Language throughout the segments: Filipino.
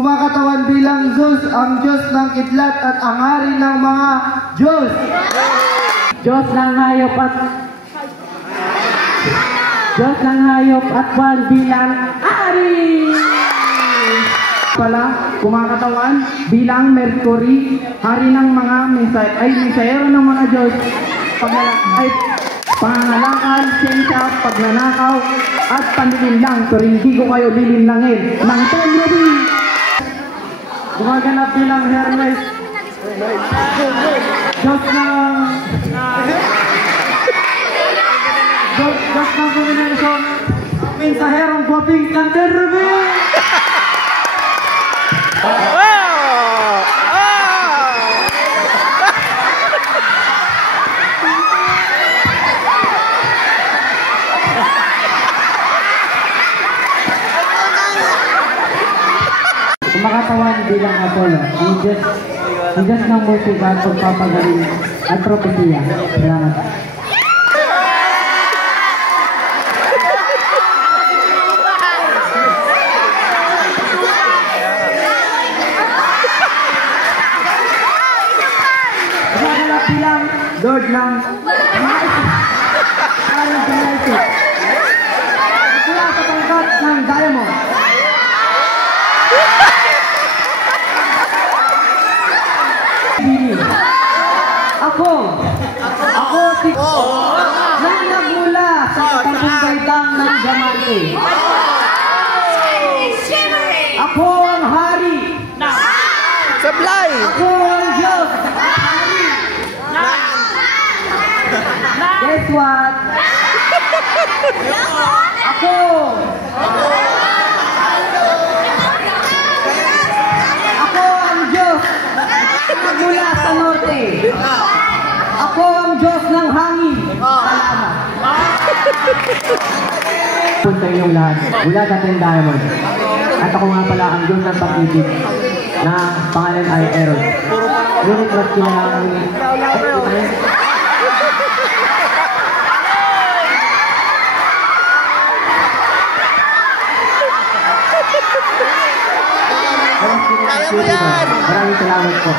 kumakatawan bilang Zeus, ang Diyos ng kidlat at ang hari ng mga Diyos. Diyos ng hayop at buwan bilang hari. Pala, kumakatawan bilang Mercury, hari ng mga misayero ng mga Diyos, pangangalakal, siyensya, pagnanakaw, at panlilinlang, pero hindi ko kayo lilinlangin ng Tenerife. Gumaganap bilang Hermes, Diyos ng kombinasyon, mensaherong guwaping ng Tenerife. Kumakatawan bilang Apollo, ang Diyos ng musika, pagpapagaling at propesiya. Salamat. Kumakatawan bilang Lord ng United. Mula sa pangkat ng Diamond. Ako si nang nagmula sa kapagbaitang ng Diamante. Ako ang hari. Sablay. Ako ang Diyos. Guess what? Ako ang Diyos nagmula sa norte. Ako ang Diyos ng hangin. Salamat. Punta inyong lahat. Mula sa Diamond. At ako nga pala ang Diyos ng pag-ibig na pangalan ay Eros. Ngunit mas kailangan maraming salamat po.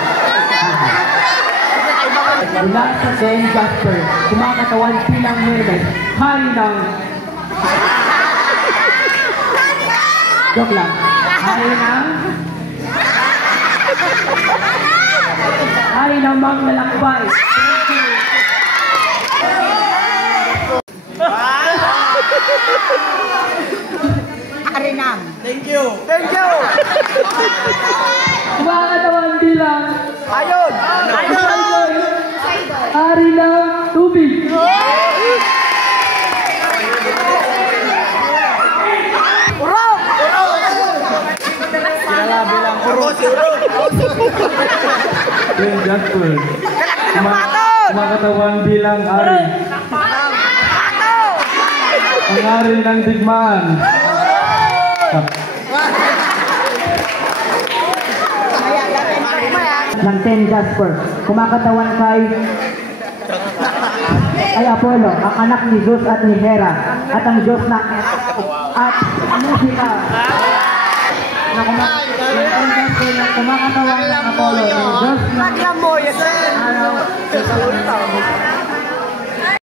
Mula sa Saint Jasper, kumakatawan bilang Hermes, hari ng... Joke lang. Hari ng Manglalakbay. Hari ng. Thank you. Thank you. Kumakatawan bilang... Ayun. Hari ng tubig. Kilala bilang Urok. Saint Jasper, kumakatawan bilang hari. Ang hari ng digmaan. Ng Saint Jasper, kumakatawan kay Apollo, ang anak ni Zeus at ni Hera, at ang Diyos na at musika na kumakatawan ng Apollo, ang Diyos ng araw.